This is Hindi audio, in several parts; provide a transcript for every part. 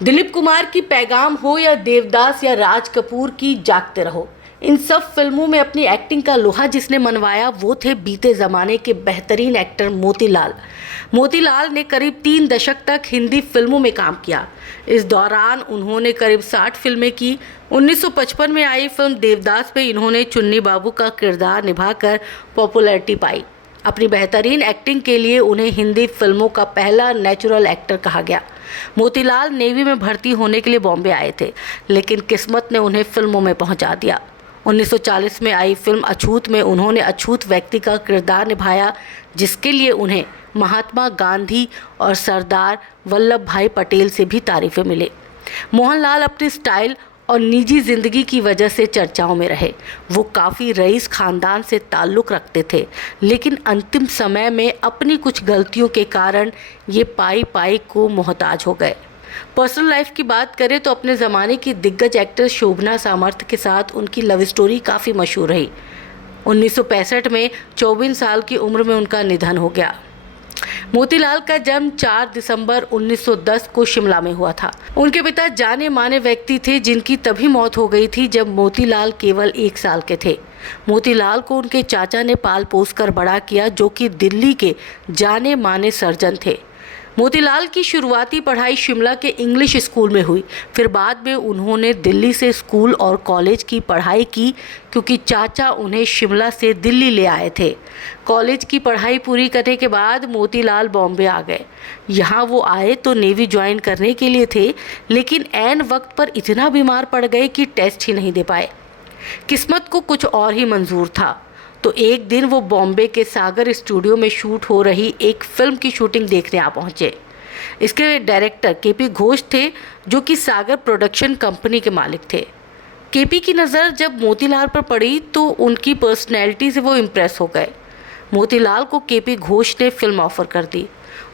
दिलीप कुमार की पैगाम हो या देवदास या राज कपूर की जागते रहो, इन सब फिल्मों में अपनी एक्टिंग का लोहा जिसने मनवाया वो थे बीते ज़माने के बेहतरीन एक्टर मोतीलाल। मोतीलाल ने करीब 3 दशक तक हिंदी फिल्मों में काम किया। इस दौरान उन्होंने करीब 60 फिल्में की। 1955 में आई फिल्म देवदास में इन्होंने चुन्नी बाबू का किरदार निभाकर पॉपुलैरिटी पाई। अपनी बेहतरीन एक्टिंग के लिए उन्हें हिंदी फिल्मों का पहला नेचुरल एक्टर कहा गया। मोतीलाल नेवी में भर्ती होने के लिए बॉम्बे आए थे, लेकिन किस्मत ने उन्हें फिल्मों में पहुंचा दिया। 1940 में आई फिल्म अछूत में उन्होंने अछूत व्यक्ति का किरदार निभाया, जिसके लिए उन्हें महात्मा गांधी और सरदार वल्लभ भाई पटेल से भी तारीफें मिले। मोहनलाल अपनी स्टाइल और निजी जिंदगी की वजह से चर्चाओं में रहे। वो काफ़ी रईस खानदान से ताल्लुक़ रखते थे, लेकिन अंतिम समय में अपनी कुछ गलतियों के कारण ये पाई को मोहताज हो गए। पर्सनल लाइफ की बात करें तो अपने ज़माने की दिग्गज एक्ट्रेस शोभना सामर्थ के साथ उनकी लव स्टोरी काफ़ी मशहूर रही। 1965 में 24 साल की उम्र में उनका निधन हो गया। मोतीलाल का जन्म 4 दिसंबर 1910 को शिमला में हुआ था। उनके पिता जाने माने व्यक्ति थे, जिनकी तभी मौत हो गई थी जब मोतीलाल केवल 1 साल के थे। मोतीलाल को उनके चाचा ने पाल पोस कर बड़ा किया, जो कि दिल्ली के जाने माने सर्जन थे। मोतीलाल की शुरुआती पढ़ाई शिमला के इंग्लिश स्कूल में हुई। फिर बाद में उन्होंने दिल्ली से स्कूल और कॉलेज की पढ़ाई की, क्योंकि चाचा उन्हें शिमला से दिल्ली ले आए थे। कॉलेज की पढ़ाई पूरी करने के बाद मोतीलाल बॉम्बे आ गए। यहाँ वो आए तो नेवी ज्वाइन करने के लिए थे, लेकिन ऐन वक्त पर इतना बीमार पड़ गए कि टेस्ट ही नहीं दे पाए। किस्मत को कुछ और ही मंजूर था, तो एक दिन वो बॉम्बे के सागर स्टूडियो में शूट हो रही एक फिल्म की शूटिंग देखने आ पहुँचे। इसके डायरेक्टर केपी घोष थे, जो कि सागर प्रोडक्शन कंपनी के मालिक थे। केपी की नज़र जब मोतीलाल पर पड़ी तो उनकी पर्सनैलिटी से वो इम्प्रेस हो गए। मोतीलाल को केपी घोष ने फिल्म ऑफर कर दी।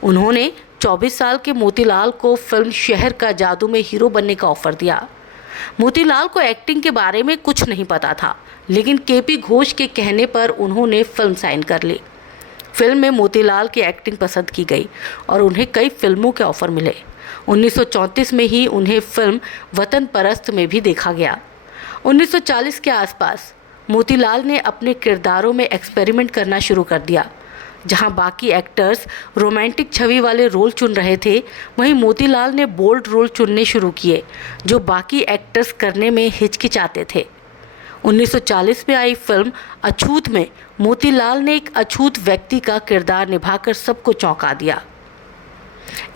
उन्होंने 24 साल के मोतीलाल को फिल्म शहर का जादू में हीरो बनने का ऑफर दिया। मोतीलाल को एक्टिंग के बारे में कुछ नहीं पता था, लेकिन केपी घोष के कहने पर उन्होंने फिल्म साइन कर ली। फिल्म में मोतीलाल की एक्टिंग पसंद की गई और उन्हें कई फिल्मों के ऑफर मिले। 1934 में ही उन्हें फिल्म वतन परस्त में भी देखा गया। 1940 के आसपास मोतीलाल ने अपने किरदारों में एक्सपेरिमेंट करना शुरू कर दिया। जहां बाकी एक्टर्स रोमांटिक छवि वाले रोल चुन रहे थे, वहीं मोतीलाल ने बोल्ड रोल चुनने शुरू किए, जो बाकी एक्टर्स करने में हिचकिचाते थे। 1940 में आई फिल्म अछूत में मोतीलाल ने एक अछूत व्यक्ति का किरदार निभाकर सबको चौंका दिया।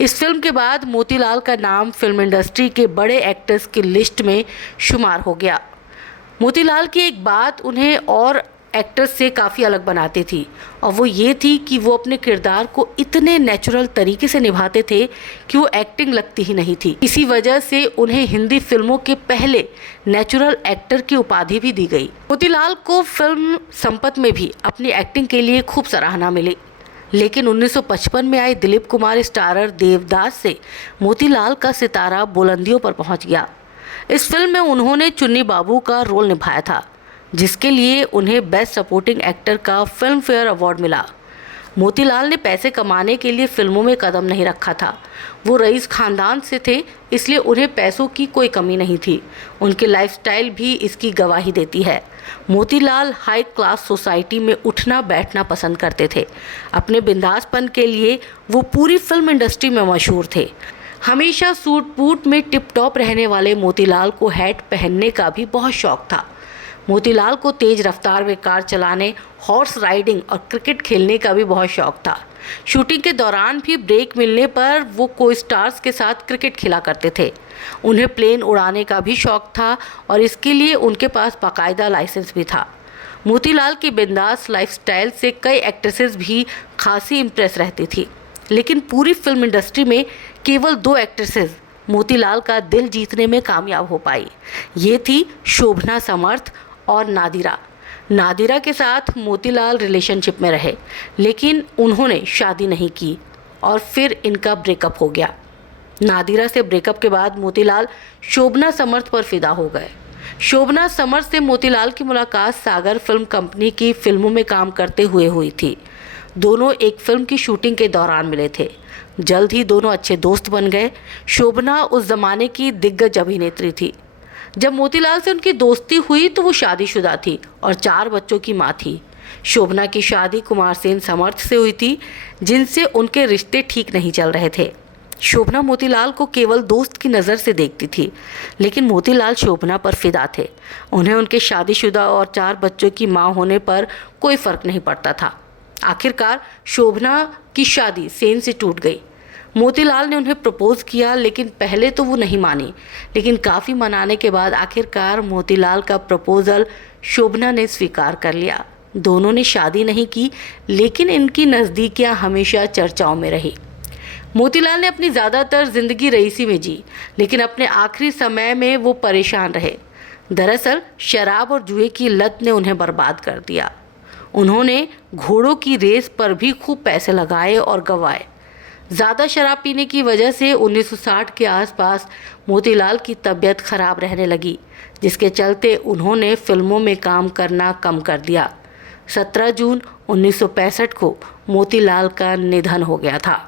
इस फिल्म के बाद मोतीलाल का नाम फिल्म इंडस्ट्री के बड़े एक्टर्स की लिस्ट में शुमार हो गया। मोतीलाल की एक बात उन्हें और एक्टर्स से काफ़ी अलग बनाती थी, और वो ये थी कि वो अपने किरदार को इतने नेचुरल तरीके से निभाते थे कि वो एक्टिंग लगती ही नहीं थी। इसी वजह से उन्हें हिंदी फिल्मों के पहले नेचुरल एक्टर की उपाधि भी दी गई। मोतीलाल को फिल्म संपत में भी अपनी एक्टिंग के लिए खूब सराहना मिली, लेकिन 1955 में आई दिलीप कुमार स्टारर देवदास से मोतीलाल का सितारा बुलंदियों पर पहुँच गया। इस फिल्म में उन्होंने चुन्नी बाबू का रोल निभाया था, जिसके लिए उन्हें बेस्ट सपोर्टिंग एक्टर का फिल्म फेयर अवार्ड मिला। मोतीलाल ने पैसे कमाने के लिए फिल्मों में कदम नहीं रखा था। वो रईस खानदान से थे, इसलिए उन्हें पैसों की कोई कमी नहीं थी। उनकी लाइफस्टाइल भी इसकी गवाही देती है। मोतीलाल हाई क्लास सोसाइटी में उठना बैठना पसंद करते थे। अपने बिंदासपन के लिए वो पूरी फिल्म इंडस्ट्री में मशहूर थे। हमेशा सूट बूट में टिप टॉप रहने वाले मोतीलाल को हैट पहनने का भी बहुत शौक था। मोतीलाल को तेज़ रफ्तार में कार चलाने, हॉर्स राइडिंग और क्रिकेट खेलने का भी बहुत शौक था। शूटिंग के दौरान भी ब्रेक मिलने पर वो को स्टार्स के साथ क्रिकेट खेला करते थे। उन्हें प्लेन उड़ाने का भी शौक था और इसके लिए उनके पास बाकायदा लाइसेंस भी था। मोतीलाल की बिंदास लाइफस्टाइल से कई एक्ट्रेसेस भी खासी इम्प्रेस रहती थी, लेकिन पूरी फिल्म इंडस्ट्री में केवल 2 एक्ट्रेसेस मोतीलाल का दिल जीतने में कामयाब हो पाई। ये थी शोभना समर्थ और नादिरा के साथ मोतीलाल रिलेशनशिप में रहे, लेकिन उन्होंने शादी नहीं की और फिर इनका ब्रेकअप हो गया। नादिरा से ब्रेकअप के बाद मोतीलाल शोभना समर्थ पर फिदा हो गए। शोभना समर्थ से मोतीलाल की मुलाकात सागर फिल्म कंपनी की फिल्मों में काम करते हुए हुई थी। दोनों एक फिल्म की शूटिंग के दौरान मिले थे। जल्द ही दोनों अच्छे दोस्त बन गए। शोभना उस जमाने की दिग्गज अभिनेत्री थी। जब मोतीलाल से उनकी दोस्ती हुई तो वो शादीशुदा थी और 4 बच्चों की माँ थी। शोभना की शादी कुमार सेन समर्थ से हुई थी, जिनसे उनके रिश्ते ठीक नहीं चल रहे थे। शोभना मोतीलाल को केवल दोस्त की नज़र से देखती थी, लेकिन मोतीलाल शोभना पर फिदा थे। उन्हें उनके शादीशुदा और 4 बच्चों की माँ होने पर कोई फ़र्क नहीं पड़ता था। आखिरकार शोभना की शादी सेन से टूट गई। मोतीलाल ने उन्हें प्रपोज किया, लेकिन पहले तो वो नहीं मानी, लेकिन काफ़ी मनाने के बाद आखिरकार मोतीलाल का प्रपोजल शोभना ने स्वीकार कर लिया। दोनों ने शादी नहीं की, लेकिन इनकी नज़दीकियां हमेशा चर्चाओं में रही। मोतीलाल ने अपनी ज़्यादातर ज़िंदगी रईसी में जी, लेकिन अपने आखिरी समय में वो परेशान रहे। दरअसल शराब और जुए की लत ने उन्हें बर्बाद कर दिया। उन्होंने घोड़ों की रेस पर भी खूब पैसे लगाए और गंवाए। ज़्यादा शराब पीने की वजह से 1960 के आसपास मोतीलाल की तबीयत खराब रहने लगी, जिसके चलते उन्होंने फिल्मों में काम करना कम कर दिया। 17 जून 1965 को मोतीलाल का निधन हो गया था।